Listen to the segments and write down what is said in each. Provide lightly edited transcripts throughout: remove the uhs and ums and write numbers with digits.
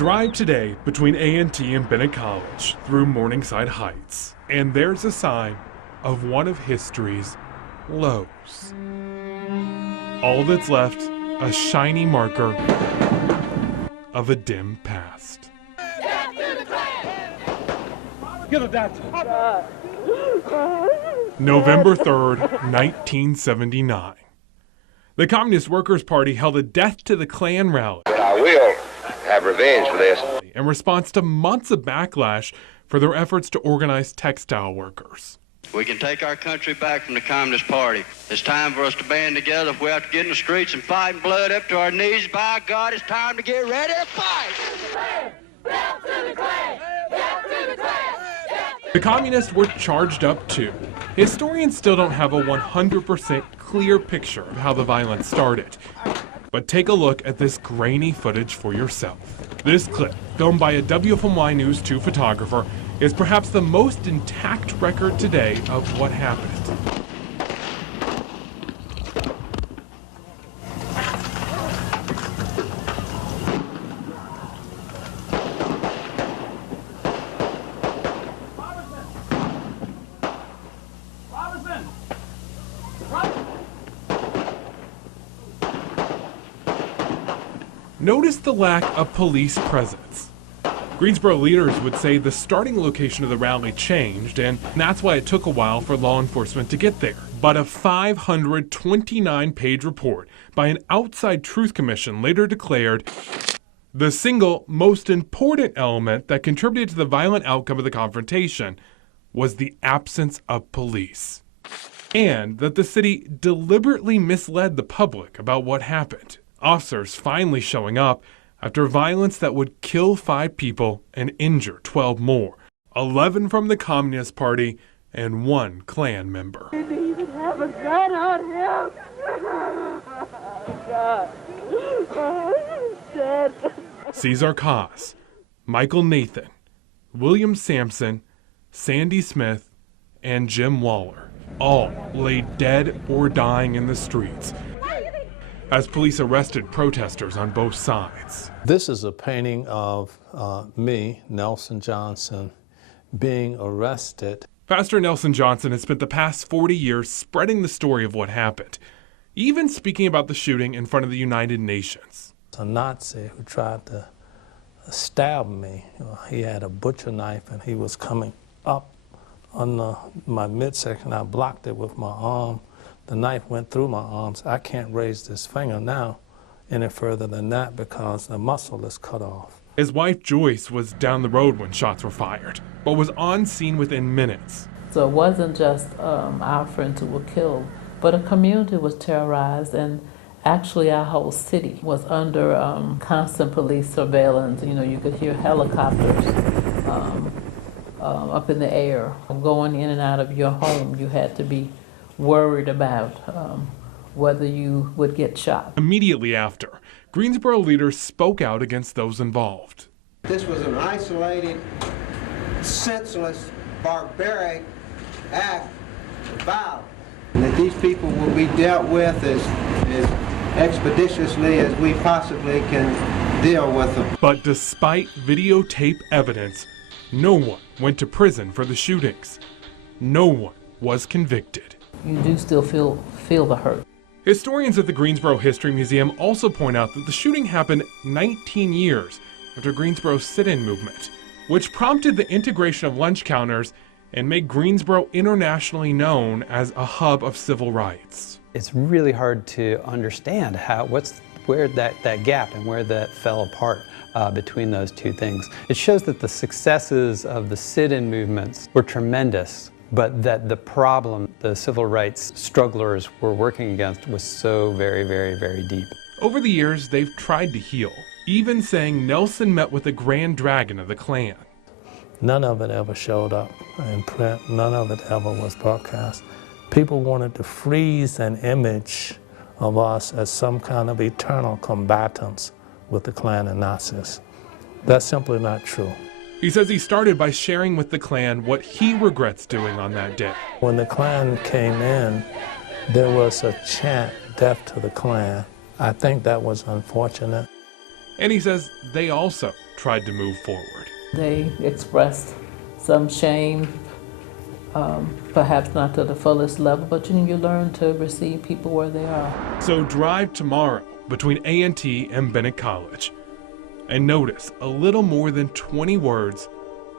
Drive today between A&T and Bennett College through Morningside Heights, and there's a sign of one of history's lows. All that's left, a shiny marker of a dim past. November 3rd, 1979. The Communist Workers' Party held a Death to the Klan rally. But I will have revenge for this. In response to months of backlash for their efforts to organize textile workers. We can take our country back from the Communist Party. It's time for us to band together. If we have to get in the streets and fight and blood up to our knees, by God, it's time to get ready to fight. The communists were charged up too. Historians still don't have a 100% clear picture of how the violence started. But take a look at this grainy footage for yourself. This clip, filmed by a WFMY News 2 photographer, is perhaps the most intact record today of what happened. Notice the lack of police presence. Greensboro leaders would say the starting location of the rally changed, and that's why it took a while for law enforcement to get there. But a 529-page report by an outside truth commission later declared the single most important element that contributed to the violent outcome of the confrontation was the absence of police, and that the city deliberately misled the public about what happened. Officers finally showing up after violence that would kill 5 people and injure 12 more, 11 from the Communist Party and 1 Klan member. He didn't even have a gun on him. God. He's dead. Cesar Cos, Michael Nathan, William Sampson, Sandy Smith, and Jim Waller all lay dead or dying in the streets as police arrested protesters on both sides. This is a painting of me, Nelson Johnson, being arrested. Pastor Nelson Johnson has spent the past 40 years spreading the story of what happened, even speaking about the shooting in front of the United Nations. A Nazi who tried to stab me. He had a butcher knife and he was coming up on my midsection. I blocked it with my arm. The knife went through my arms. I can't raise this finger now any further than that because the muscle is cut off. His wife Joyce was down the road when shots were fired, but was on scene within minutes. So it wasn't just our friends who were killed, but a community was terrorized, and actually our whole city was under constant police surveillance. You know, you could hear helicopters up in the air. Going in and out of your home, you had to be worried about whether you would get shot. Immediately after, Greensboro leaders spoke out against those involved. This was an isolated, senseless, barbaric act of violence. And that these people will be dealt with as expeditiously as we possibly can deal with them. But despite videotape evidence, no one went to prison for the shootings. No one was convicted. You do still feel the hurt. Historians at the Greensboro History Museum also point out that the shooting happened 19 years after Greensboro's sit-in movement, which prompted the integration of lunch counters and made Greensboro internationally known as a hub of civil rights. It's really hard to understand where that gap and where that fell apart between those two things. It shows that the successes of the sit-in movements were tremendous, but that the problem the civil rights strugglers were working against was so very, very, very deep. Over the years, they've tried to heal, even saying Nelson met with the Grand Dragon of the Klan. None of it ever showed up in print. None of it ever was broadcast. People wanted to freeze an image of us as some kind of eternal combatants with the Klan and Nazis. That's simply not true. He says he started by sharing with the Klan what he regrets doing on that day. When the Klan came in, there was a chant, "Death to the Klan." I think that was unfortunate. And he says they also tried to move forward. They expressed some shame, perhaps not to the fullest level, but you learn to receive people where they are. So drive tomorrow between A&T and Bennett College and notice a little more than 20 words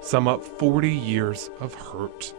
sum up 40 years of hurt.